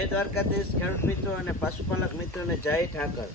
જય દ્વારકાધીશ ખેડૂત મિત્રો અને પશુપાલક મિત્રોને જય ઠાકર.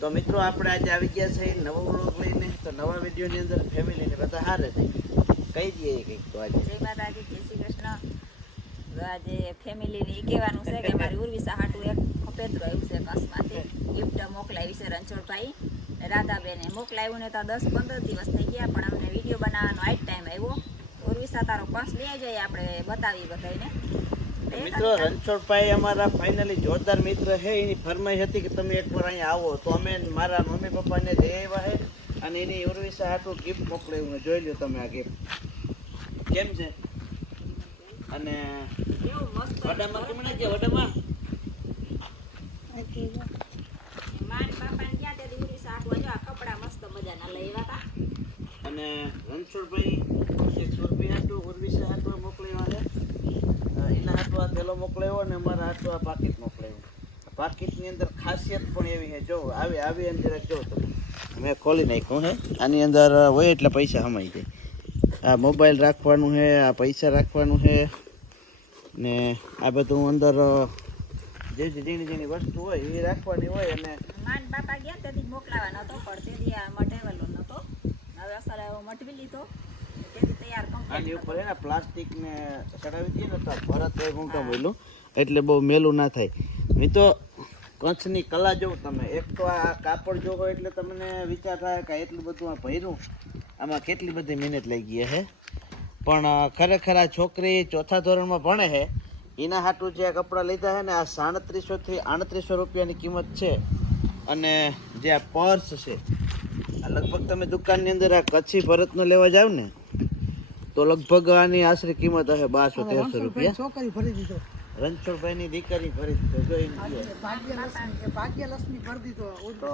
તો મિત્રો આપણે આજે આવી ગયા છે નવો વ્લોગ લઈને. તો નવા વિડીયોની અંદર ફેમિલીને બધા હારે થઈ કહી દઈએ કંઈક. તો આજે જય માતાજી, જય શ્રી કૃષ્ણ. આજે ફેમિલીને એ કહેવાનું છે કે મારી ઉર્વિશા હાટું એક ખપેતરું આવ્યું છે કચ્છમાંથી. ગિફ્ટ મોકલાવી છે રણછોડભાઈ રાધાબેને મોકલાવ્યું ને તો 10-15 દિવસ થઈ ગયા, પણ અમને વિડીયો બનાવવાનો આ જ ટાઈમ આવ્યો. ઉર્વિશા તારો કચ્છ લઈ જઈએ, આપણે બતાવી બધાને. મિત્રો રણછોડભાઈ અમારા ફાઇનલી જોરદાર મિત્ર છે. એની ફરમાઈશ હતી કે તમે એકવાર અહીંયા આવો, તો અમે મારા મમ્મી પપ્પાને જઈ આવ્યા છે અને એની ઉર્વિશા હાટું ગિફ્ટ મોકલાવ્યું. જોઈ લો તમે આ ગિફ્ટ કેમ છે. અને વડામાં કેમ નાખે વડામાં માન બાપાને ગયા તે ઉર્વિશા હાટું જો આ કપડા મસ્ત મજાના લઈ આવ્યા હતા. અને રણછોડભાઈ 100 રૂપિયા હાટું ઉર્વિશા હાટું મોકલાવ્યા છે. એના હાટું આ થેલો મોકલાવ્યો અને અમારા હાટું આ પાકીટ મોકલાવ્યું. પાકીટની અંદર ખાસિયત પણ એવી છે, જો આવી એમ જરાક જો તમે મેં ખોલી નાખ્યું હે. આની અંદર હોય એટલે પૈસા સમાઈ જાય. આ મોબાઈલ રાખવાનું છે, આ પૈસા રાખવાનું છે ને આ બધું અંદર જે જેની વસ્તુ હોય એ રાખવાની હોય. અને માન બાપા ગયા તેથી મોકલાવા નતો, પણ તેથી આ મટેવેલો નતો. હવે અસર આવ્યો મટવી લીધો, તેથી તૈયાર આની ઉપર હે ને પ્લાસ્ટિક ને ચડાવી દઈએ ને તો ભરત હોય ઘૂંટા બોલું એટલે બહુ મેલું ના થાય. મિત્રો કચ્છની કલા જોઉં તમે. એક તો આ કાપડ જો હોય એટલે તમને વિચાર થાય કે એટલું બધું આ ભર્યું, આમાં કેટલી બધી મહેનત લઈ ગઈ છે. પણ ખરેખર આ છોકરી 4થા ધોરણમાં ભણે છે. એના હાટું જે કપડાં લીધા છે ને આ 3700 થી 3800 રૂપિયાની કિંમત છે. અને જે આ પર્સ છે આ લગભગ તમે દુકાનની અંદર આ કચ્છી ભરતનો લેવા જાવ ને તો લગભગ આની આશરે કિંમત હશે 1200-1300 રૂપિયા. છોકરી ભરી દીધો, રણછોડભાઈની દીકરી ભરી દીધો. જો એમ ભાગ્યલક્ષ્મી ભરી દીધો. તો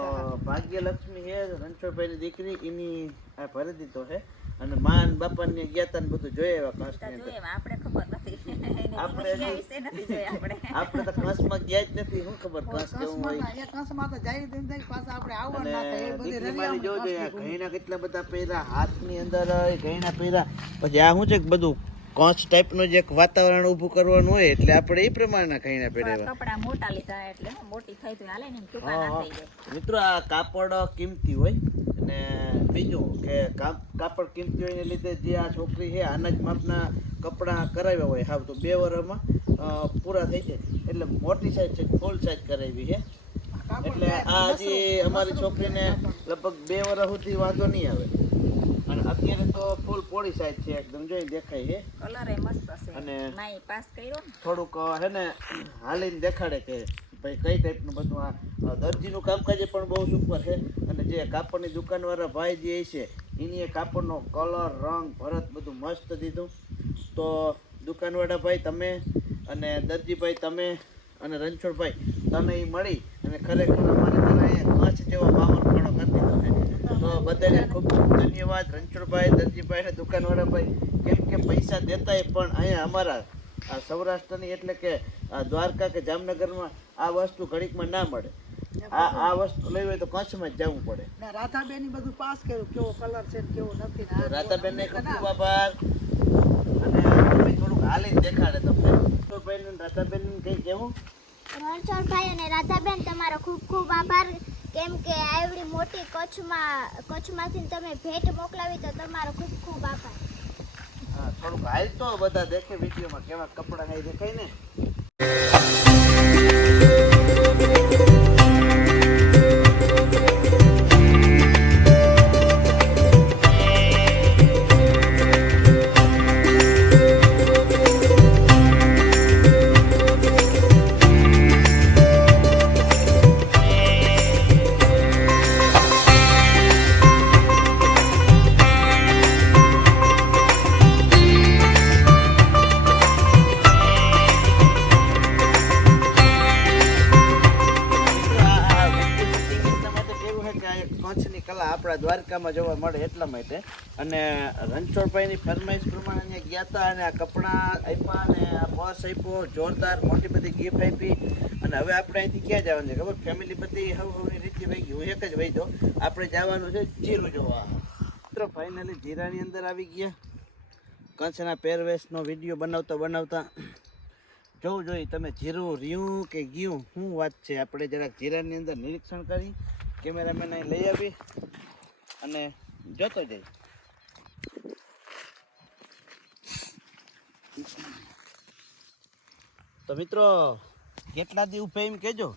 ભાગ્યલક્ષ્મી છે રણછોડભાઈની દીકરી, એની આ ભરી દીધો છે. અને માન બાપાને ગયા તા ને બધું જોઈ આવ્યા કચ્છની અંદર. આપણે ખબર નથી, આપણે તો કચ્છમાં ગયા જ નથી. શું ખબર કચ્છ કેવું હોય. દીકરી જોજો ઘણા કેટલા બધા પહેર્યા, હાથની અંદર ઘણા પહેર્યા. પછી આ શું છે કે બધું કચ્છ ટાઈપનું જે વાતાવરણ ઊભું કરવાનું હોય એટલે આપણે એ પ્રમાણના ઘણા પહેર્યા. કપડા મોટા લીધા એટલે મોટી થઈ તો હાલે ને ટૂંકા ના થઈ જાય. મિત્રો આ કાપડ કિંમતી હોય અને બીજું કે કાપડ કિંમતી હોય ને લીધે જે આ છોકરી છે આના જ માપના કપડાં કરાવ્યા હોય હાવ તો 2 વર્ષમાં પૂરા થઈ જાય. એટલે મોટી સાઈઝ છે, ફૂલ સાઈઝ કરાવી છે. એટલે આ જે અમારી છોકરીને લગભગ 2 વર્ષ સુધી વાંધો નહીં આવે. અને અત્યારે તો ફૂલ પોળી સાઈઝ છે, એકદમ જોઈ દેખાય છે. કલર એ મસ્ત છે. અને નાઈ પાસ કર્યો ને થોડુંક હે ને હાલીને દેખાડે કે ભાઈ કઈ ટાઈપનું બધું. આ દરજીનું કામકાજ પણ બહુ સુપર છે. અને જે કાપડની દુકાનવાળા ભાઈ જે છે એની કાપડનો કલર રંગ ભરત બધું મસ્ત દીધું. તો દુકાનવાળા ભાઈ તમે અને દરજીભાઈ તમે અને રણછોડભાઈ તમે એ મળી અને ખરેખર અમારે અહીંયા કચ્છ જેવો માહોલ ખડો કરી દીધો છે. તો બધાને ખૂબ ખૂબ ધન્યવાદ રણછોડભાઈ, દરજીભાઈ અને દુકાનવાળા ભાઈ. કેમ કે પૈસા દેતાય પણ અહીંયા અમારા આ સૌરાષ્ટ્રની એટલે કે દ્વારકા કે જામનગરમાં આ વસ્તુ ઘડીકમાં ના મળે. આ વસ્તુ લેવી હોય તો કચ્છમાં જ જવું પડે. રાધાબેન બધું પાસ કર્યું, કેવો કલર છે કેવો નથી. રાધાબેન ને ખૂબ ખૂબ આભાર. અને થોડુંક હાલીને દેખાડે તમને. રણછોડભાઈ ને રાધાબેન કઈ કેવું? રણછોડભાઈ અને રાધાબેન તમારો ખૂબ ખૂબ આભાર. કેમ કે આવડી મોટી કચ્છમાંથી તમે ભેટ મોકલાવી તો તમારો ખૂબ ખૂબ આભાર. હા થોડુંક હાલ તો બધા દેખે વિડીયોમાં કેવા કપડાં કઈ દેખાય ને. કચ્છની કલા આપણા દ્વારકામાં જોવા મળે એટલા માટે. અને રણછોડભાઈની ફરમાઈશ પ્રમાણે અહીંયા ગયા હતા અને આ કપડાં આપ્યા અને આ પર્સ આપ્યો, જોરદાર મોટી બધી ગિફ્ટ આપી. અને હવે આપણે અહીંથી ક્યાં જવાનું છે ખબર? ફેમિલી બધી હવની રીતે વહી ગઈ. હું એક જ વહી દો. આપણે જવાનું છે જીરું જોવા. મિત્રો ફાઇનલી જીરાની અંદર આવી ગયા. કચ્છના પહેરવેશનો વિડીયો બનાવતા જોવું જોઈએ તમે જીરું રહ્યું કે ગયું શું વાત છે. આપણે જરાક જીરાની અંદર નિરીક્ષણ કરી કેમેરામેન અહીં લઈ આવી અને જોતો જઈ. તો મિત્રો કેટલા દી ઉભે એમ કહેજો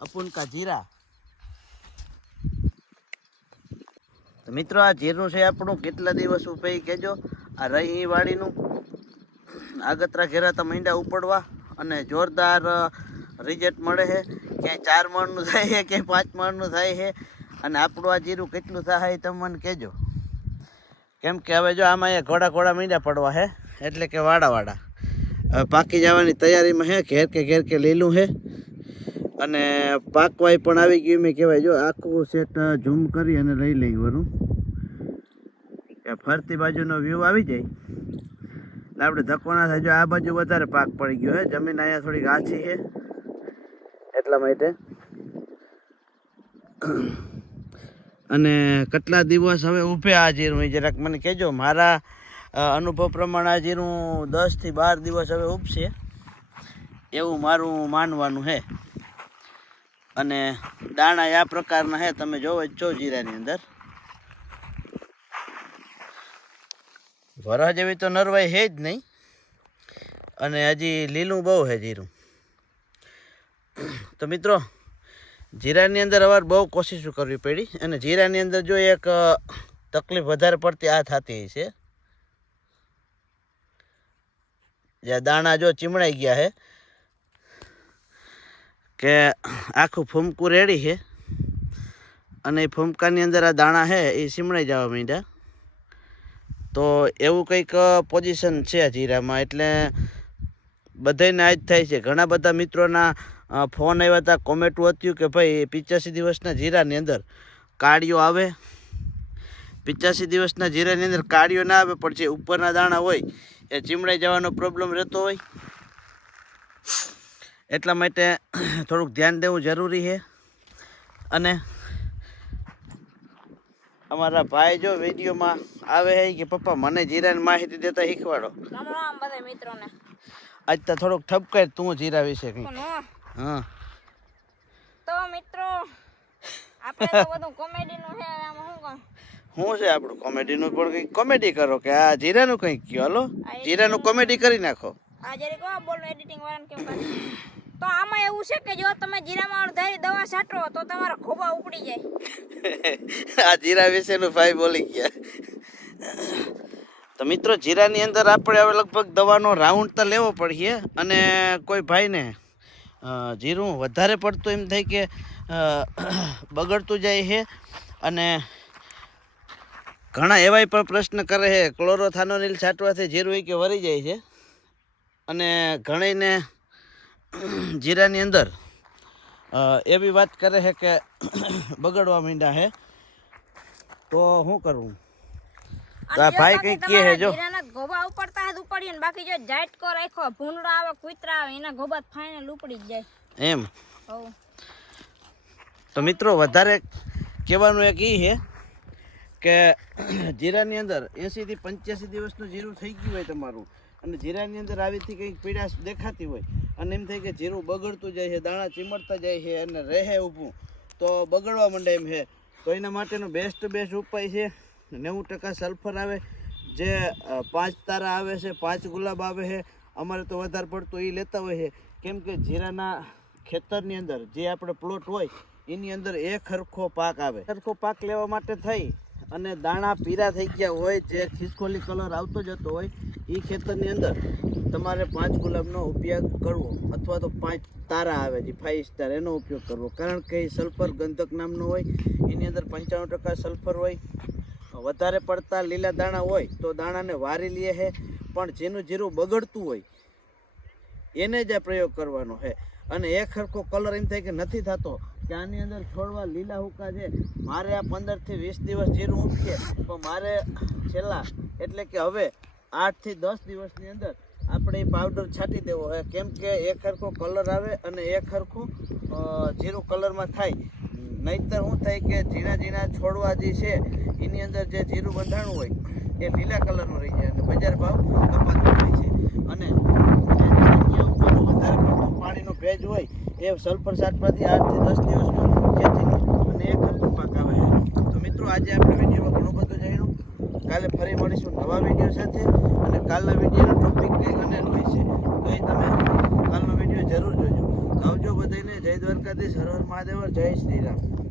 અપુનકા જીરા. તો મિત્રો આ જીરું છે આપણું કેટલા દિવસ ઉભે કહેજો. આ રહી વાડીનું આગતરા ઘેરાતા મીંડા ઉપડવા અને જોરદાર રિઝલ્ટ મળે છે. ક્યાંય 4 મણનું થાય છે, ક્યાંય 5 મણનું થાય છે. અને આપણું આ જીરું કેટલું થાય તમે મને કહેજો. કેમ કે હવે જો આમાં અહીંયા ઘોડા મીંડા પડવા છે એટલે કે વાડા હવે પાકી જવાની તૈયારીમાં છે. ઘેર કે લીલું છે અને પાકવાય પણ આવી ગયું. મેં કહેવાય જો આખું સેટ ઝૂમ કરી અને લઈ લેવાનું. ફરતી બાજુનો વ્યૂ આવી જાય એટલે આપણે ધક્કો ના થાય. જો આ બાજુ વધારે પાક પડી ગયો છે, જમીન અહીંયા થોડીક આછી છે એટલા માટે. અને કેટલા દિવસ હવે ઊભે આ જીરું એ જરાક મને કહેજો. મારા અનુભવ પ્રમાણે આ જીરું 10 થી 12 દિવસ હવે ઉપશે એવું મારું માનવાનું છે. અને દાણા આ પ્રકારના છે, તમે જોવો જ છો જીરાની અંદર. વરહ જેવી તો નરવાઈ છે જ નહીં અને હજી લીલું બહુ છે જીરું. તો મિત્રો જીરાની અંદર હવે બહુ કોશિશો કરવી પડી. અને જીરાની અંદર જો એક તકલીફ વધારે પડતી આ થતી છે, જ્યાં દાણા જો ચીમડાઈ ગયા છે કે આખું ફૂમકું રેડી છે અને એ ફૂમકાની અંદર આ દાણા છે એ ચીમડાઈ જવા માંડ્યા. તો એવું કંઈક પોઝિશન છે જીરામાં. એટલે બધાને આ જ થાય છે. ઘણા બધા મિત્રોના ફોન આવ્યા હતા, કોમેન્ટું હતું કે ભાઈ 85 દિવસના જીરાની અંદર કાળીઓ આવે. 85 દિવસના જીરાની અંદર કાળીઓ ના આવે પણ જે ઉપરના દાણા હોય એ ચીમડાઈ જવાનો પ્રોબ્લેમ રહેતો હોય. એટલા માટે થોડુંક ધ્યાન દેવું જરૂરી છે. અને અમારા ભાઈ જો વિડીયોમાં આવે છે કે પપ્પા મને જીરાની માહિતી દેતા શીખવાડો. બધા મિત્રોને આજ તો થોડુંક ઠપકાય તું જીરા વિશે કંઈ. હા તો મિત્રો આપણે તો બધું કોમેડીનું છે. આમાં શું છે આપણું કોમેડીનું પણ કંઈક કોમેડી કરો કે આ જીરાનું કંઈક કયો. હાલો જીરાનું કોમેડી કરી નાખો. આ જરી કો બોલનું એડિટિંગ વાળાને કેમ કરે. તો આમાં એવું છે કે જો તમે જીરામાં અડધારી દવા છાંટો તો તમારા ખોબા ઉપડી જાય. આ જીરા વિશેનું ભાઈ બોલી ગયા. તો મિત્રો જીરાની અંદર આપણે હવે લગભગ દવાનો રાઉન્ડ તો લેવો પડશે. અને કોઈ ભાઈને જીરું વધારે પડતું એમ થાય કે બગડતું જાય છે. અને ઘણા એવાય પણ પ્રશ્ન કરે છે ક્લોરોથાનોનિલ છાંટવાથી જીરું કે વરી જાય છે. અને ઘણીને જીરાની અંદર એવી વાત કરે છે કે બગડવા માંડ્યા છે. તો શું કરવું? આ ભાઈ કંઈક કહે છે જો જીરાના ગોબા ઉપડતા જ ઉપડીએ ને બાકી જો ઝાટકો રાખ્યો ભૂંડડા આવે કૂતરા આવે એના ગોબા ફાઇનલ ઉપડી જ જાય એમ. હવ તો મિત્રો વધારે કહેવાનું એક એ છે કે જીરાની અંદર 80 થી 85 દિવસનું જીરું થઈ ગયું હોય તમારું અને જીરાની અંદર આવીથી કંઈક પીડાશ દેખાતી હોય અને એમ થાય કે જીરું બગડતું જાય છે, દાણા ચીમડતા જાય છે અને રહે ઊભું તો બગડવા માંડે એમ છે. તો એના માટેનો બેસ્ટ ઉપાય છે 90% સલ્ફર આવે, જે 5 તારા આવે છે, 5 ગુલાબ આવે છે. અમારે તો વધારે પડતું એ લેતા હોય છે. કેમ કે જીરાના ખેતરની અંદર જે આપણે પ્લોટ હોય એની અંદર એક હરખો પાક આવે. હરખો પાક લેવા માટે થઈ અને દાણા પીરા થઈ ગયા હોય, જે ખિસકોલી કલર આવતો જતો હોય, એ ખેતરની અંદર તમારે 5 ગુલાબનો ઉપયોગ કરવો અથવા તો 5 તારા આવે જે 5 સ્ટાર એનો ઉપયોગ કરવો. કારણ કે સલ્ફર ગંધક નામનો હોય, એની અંદર 95% સલ્ફર હોય. વધારે પડતા લીલા દાણા હોય તો દાણાને વારી લે છે, પણ જેનું જીરું બગડતું હોય એને જ આ પ્રયોગ કરવાનો છે. અને એક સરખો કલર એમ થાય કે નથી થતો કે આની અંદર છોડવા લીલા હુકા છે, મારે આ 15 થી 20 દિવસ જીરું ઉગશે તો મારે છેલ્લા એટલે કે હવે 8 થી 10 દિવસની અંદર આપણે એ પાવડર છાંટી દેવો હોય. કેમ કે એક સરખો કલર આવે અને એક સરખું જીરું કલરમાં થાય. નહીંતર શું થાય કે ઝીણા છોડવા જે છે એની અંદર જે જીરું બંધાણું હોય એ લીલા કલરનું રહી જાય અને બજાર ભાવ કપાતો હોય છે. અને વધારે પડતું પાણીનો ભેજ હોય એ સલ્ફર સાટમાંથી 8 થી 10 દિવસમાં ખેંચી લે અને એ ખર્ચો પાક આવે છે. તો મિત્રો આજે આપણે વિડીયોમાં ઘણું બધું જાણ્યું. કાલે ફરી મળીશું નવા વિડીયો સાથે અને કાલના વિડીયોનો ટોપિક કંઈક અનેરો હોય છે તો એ તમે કાલનો વિડીયો જરૂર જોજો. આવજો બધાને. જય દ્વારકાધીશ. હર હર મહાદેવ. જય શ્રી રામ.